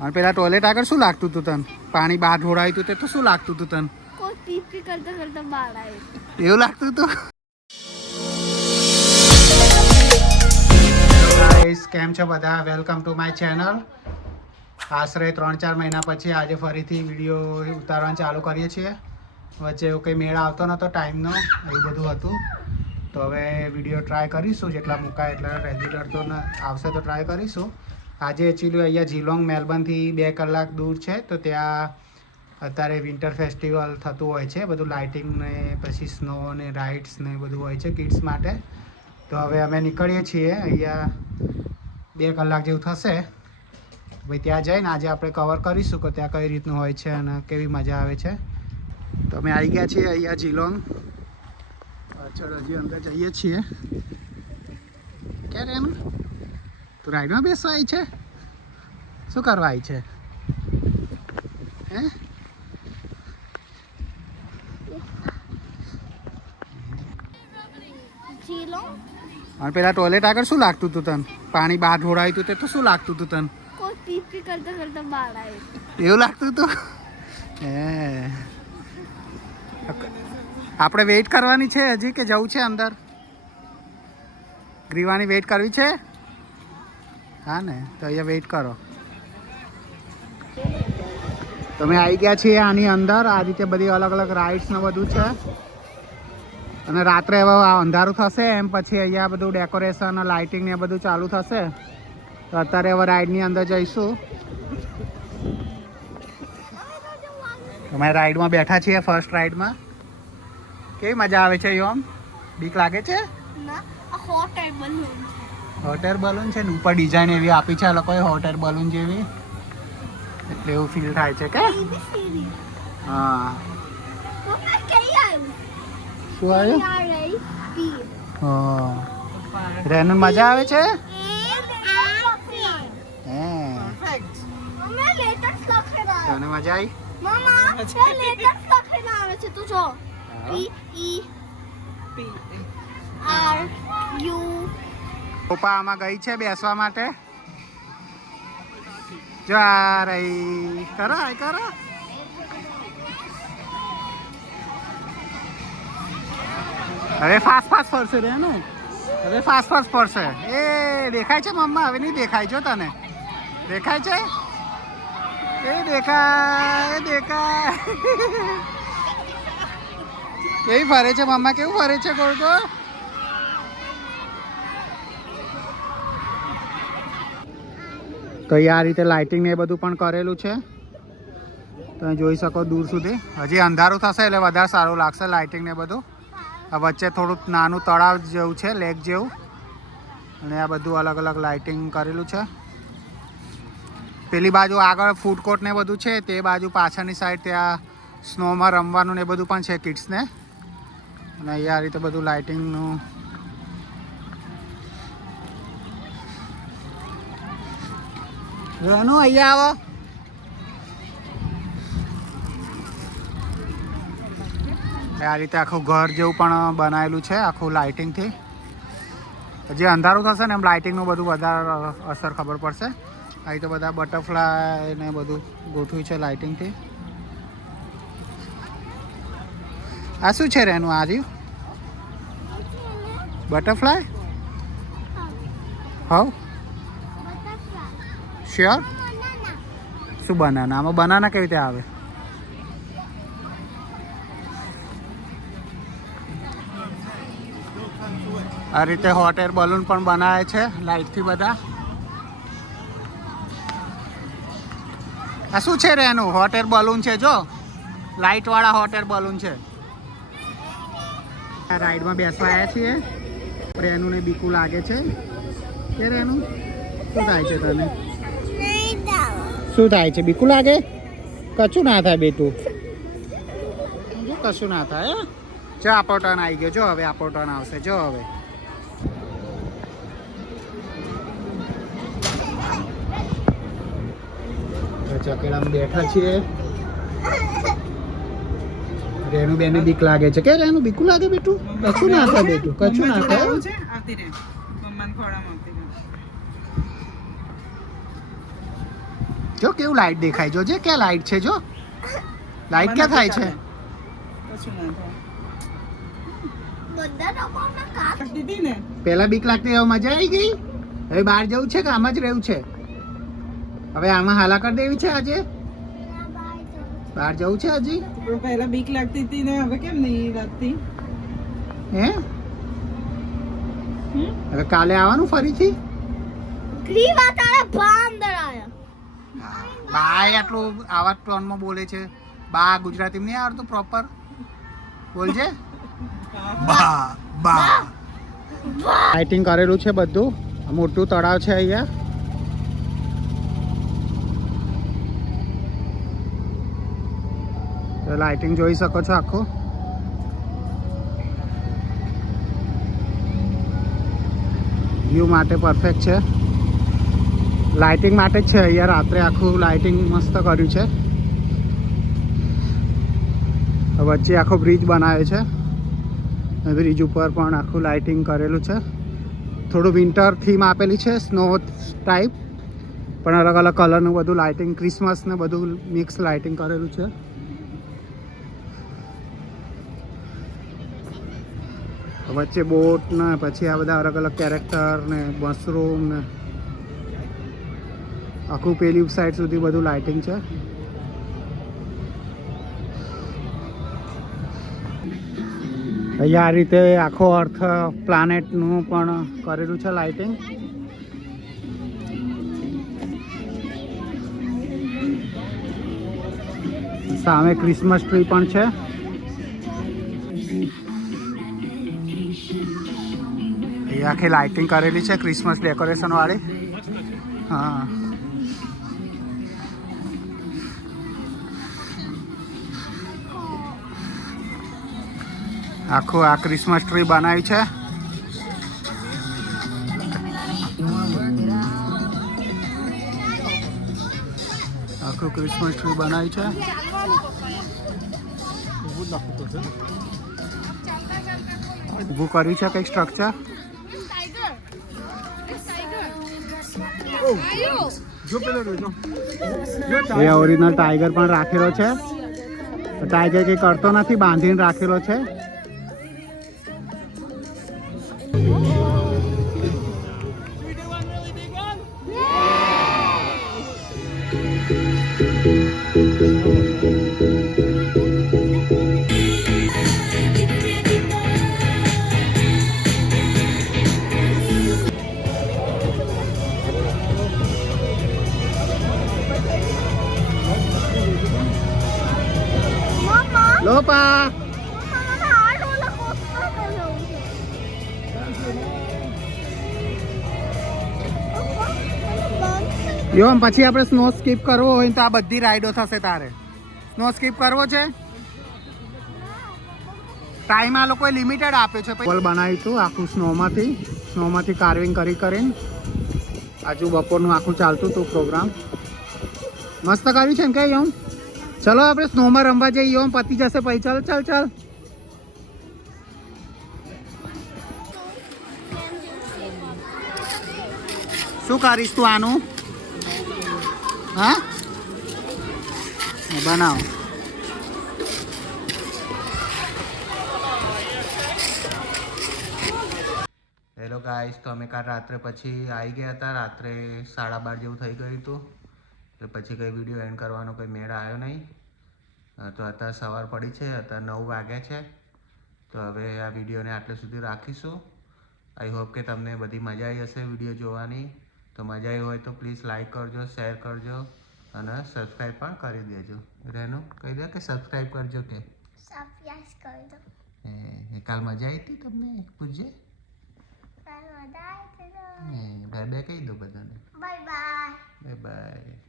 અને પેલા ટોયલેટ આગળ શું લાગતું હતું તને? પાણી બહાર ઢોળાયું હતું તે તો શું લાગતું હતું તને? કોઈ પીપી કરતા કરતા બહાર આવ્યું. એવું લાગતું હતું? ગાઈસ, કેમ છો બધા? Welcome to my channel. આશરે 3-4 મહિના પછી આજે ફરીથી વિડીયો ઉતારવાનું ચાલુ કરીએ છીએ. વચ્ચે એવું કંઈ મેળ આવતો નહોતો ટાઈમનો, એવું બધું હતું. તો હવે વિડીયો ટ્રાય કરીશું, જેટલા મુકાય એટલા રેગ્યુલર તો આવશે તો ટ્રાય કરીશું. આજે એકચ્યુઅલી અહીંયા જીલોંગ મેલબર્નથી 2 કલાક દૂર છે, તો ત્યાં અત્યારે વિન્ટર ફેસ્ટિવલ થતું હોય છે. બધું લાઇટિંગ ને પછી સ્નો ને રાઇડ્સ ને બધું હોય છે કિડ્સ માટે. તો હવે અમે નીકળીએ છીએ. અહીંયા 2 કલાક જેવું થશે. ભાઈ ત્યાં જઈને આજે આપણે કવર કરીશું કે ત્યાં કઈ રીતનું હોય છે અને કેવી મજા આવે છે. તો અમે આવી ગયા છીએ અહીંયા જીલોંગ. પાછળ હજી અંદર જઈએ છીએ. ક્યારે એનું તું રાઈડમાં બેસવા આવી છે? શું કરવા આવી છે? હે? અને પેલા ટોયલેટ આગળ શું લાગતું હતું તને? પાણી બહાર ઢોળાયું હતું તે તો શું લાગતું હતું તને? કોઈ પીપી કરતા કરતા બહાર આવ્યું. એવું લાગતું હતું? હે, આપણે વેઇટ કરવાની છે હજી કે જવું છે અંદર? ગ્રીવાની વેઇટ કરવી છે? હા ને, તો અહીંયા વેઇટ કરો. તમે આવી ગયા છીએ આની અંદર. આ રીતે બધી અલગ અલગ રાઇડ્સ ને બધું છે. અને રાત્રે હવે અંધારું થશે એમ પછી અહીંયા બધું ડેકોરેશન લાઇટિંગ ને બધું ચાલુ થશે. તો અત્યારે હવે રાઈડની અંદર જઈશું. અમે રાઈડમાં બેઠા છીએ, ફર્સ્ટ રાઈડમાં. કેવી મજા આવે છે યોમ? બીક લાગે છે? ના, આ હોટ એર બલૂન છે. હોટ એર બલૂન છે ને ઉપર ડિઝાઇન એવી આપી છે આ લોકોએ હોટ એર બલૂન જેવી, એટલે એવું ફીલ થાય છે કે હા. શું આવ્યું? હા, રેનુ મજા આવે છે. હે, તને મજા આવી? પપ્પા આમાં ગઈ છે બેસવા માટે. જો આ રહી. કરો કરો. હવે ફાસ્ટ ફરશે રે ને. હવે ફાસ્ટ ફરશે. એ દેખાય છે મમ્મા? હવે નહીં દેખાય. જો તને દેખાય છે? એ દેખાય દેખાય. કેવી ફરે છે મમ્મા? કેવું ફરે છે ગોળ ગોળ? તો આ રીતે લાઇટિંગ ને એ બધું પણ કરેલું છે. તમે જોઈ શકો દૂર સુધી. હજી અંધારું થશે એટલે વધારે સારું લાગશે લાઇટિંગ ને બધું. આ વચ્ચે થોડુંક નાનું તળાવ જેવું છે, લેક જેવું. અને આ બધું અલગ અલગ લાઇટિંગ કરેલું છે. પેલી બાજુ આગળ ફૂડ કોર્ટ ને બધું છે, તે બાજુ પાછળની સાઈડ ત્યાં સ્નોમાં રમવાનું ને બધું પણ છે કિડ્સને. અને અહીંયા આ રીતે બધું લાઇટિંગનું. રેનુ અહીંયા આવો. આ રીતે આખું ઘર જેવું પણ બનાવેલું છે આખું લાઇટિંગથી. હજી અંધારું થશે ને એમ લાઇટિંગનું બધું વધારે અસર ખબર પડશે. અહીં તો બધા બટરફ્લાય ને બધું ગોઠવ્યું છે લાઇટિંગથી. આ શું છે રેનું? આ રહ્યું બટરફ્લાય? હવ શ્યોર? શું બનાના? આમાં બનાના કેવી રીતે આવે? આ રીતે હોટ એર બલૂન પણ બનાવે છે લાઇટથી બધા. આ શું છે રે એનું? હોટ એર બલૂન છે. જો લાઇટ વાળા હોટ એર બલૂન છે. આ રાઈડમાં બેસવા આવ્યા છીએ. રેનું ને બીકું લાગે છે. કે રેનું શું થાય છે તને? શું થાય છે? બીકું લાગે? કશું ના થાય બેટું. કશું ના થાય. જો આપણો ટર્ન આવી ગયો. જો હવે આપણો ટર્ન આવશે. જો હવે ચકેડામાં બેઠા છીએ. રેનુ બેને બીક લાગે છે. કે રેનુ બીકું લાગે બેટું? કશું ના થાય બેટું, કશું ના થાય. જો કેવું લાઈટ દેખાય જો જે ક્યાં લાઈટ છે જો લાઈટ ક્યાં થાય છે કશું ના થાય. બધા લોકોને કાચ દીધી ને પહેલા બીક લાગતી હવે મજા આવી ગઈ હવે બહાર જવું છે કે આમાં જ રહેવું છે હવે આમાં હાલા કરી દેવી છે આજે બહાર જવું છે હજી પણ પહેલા બીક લાગતી હતી ને હવે કેમ નહીં લાગતી? હે હવે કાલે આવવાનું ફરીથી ગ્રી વાતાળે ભા અંદર આયા બા આટલું આવા ટોનમાં બોલે છે બા ગુજરાતી નહીં આવડતું પ્રોપર બોલજે બા બા લાઇટિંગ કરેલું છે બધું મોટું તળાવ છે અહીંયા લાઇટિંગ જોઈ શકો છો આખું વ્યૂ માટે પરફેક્ટ છે લાઇટિંગ માટે જ છે અહીંયા રાત્રે આખું લાઇટિંગ મસ્ત કર્યું છે વચ્ચે આખો બ્રિજ બનાવ્યો છે બ્રિજ ઉપર પણ આખું લાઇટિંગ કરેલું છે થોડું વિન્ટર થીમ આપેલી છે સ્નો ટાઈપ પણ અલગ અલગ કલરનું બધું લાઇટિંગ ક્રિસમસ ને બધું મિક્સ લાઇટિંગ કરેલું છે વચ્ચે બોટ ને પછી આ બધા અલગ અલગ કેરેક્ટર ને મશરૂમ ને આખું પેલી સાઈડ સુધી બધું લાઇટિંગ છે અહીંયા આ રીતે આખો અર્થ પ્લાનેટનું પણ કરેલું છે લાઇટિંગ સામે ક્રિસમસ ટ્રી પણ છે અહીંયા આખી લાઇટિંગ કરેલી છે ક્રિસમસ ડેકોરેશન વાળી હા આખું આ ક્રિસમસ ટ્રી બનાવ્યું છે આખું ક્રિસમસ ટ્રી બનાવ્યું છે ઊભું કર્યું છે કંઈક સ્ટ્રક્ચર એ ઓરિજિનલ ટાઈગર પણ રાખેલો છે ટાઈગર કંઈ કરતો નથી બાંધીને રાખેલો છે લોપા યોમ પછી આપણે સ્નો સ્કીપ કરવો હોય તો આ બધી રાઈડો થશે તારે સ્નો સ્કીપ કરવો છે ટાઈમ આ લોકોએ લિમિટેડ આપ્યો છે પોલ બનાવ્યું હતું આખું સ્નોમાંથી કાર્વિંગ કરીને આજુ બપોરનું આખું ચાલતું હતું પ્રોગ્રામ મસ્ત કર્યું છે ને કઈ યોમ ચલો આપણે સ્નોમાં રમવા જઈએ યોમ પતી જશે પછી ચાલ શું કરીશ તું આનું હા બનાવ હેલો ગાઈસ તો અમે કાલ રાત્રે પછી આવી ગયા હતા રાત્રે 12:30 જેવું થઈ ગયું હતું એટલે પછી કંઈ વિડીયો એન્ડ કરવાનો કંઈ મેળ આવ્યો નહીં તો અત્યારે સવાર પડી છે અત્યારે 9 વાગ્યા છે તો હવે આ વિડીયોને આટલે સુધી રાખીશું આઈ હોપ કે તમને બધી મજા આવી હશે વિડીયો જોવાની તો મજા આવી હોય તો પ્લીઝ લાઈક કરજો શેર કરજો અને સબસ્ક્રાઈબ પણ કરી દેજો રેનું કહી દે કે સબસ્ક્રાઈબ કરજો કે કાલ મજા આવી હતી તમને પૂછજે બાય બાય કહી દો બધાને બાય બાય બાય બાય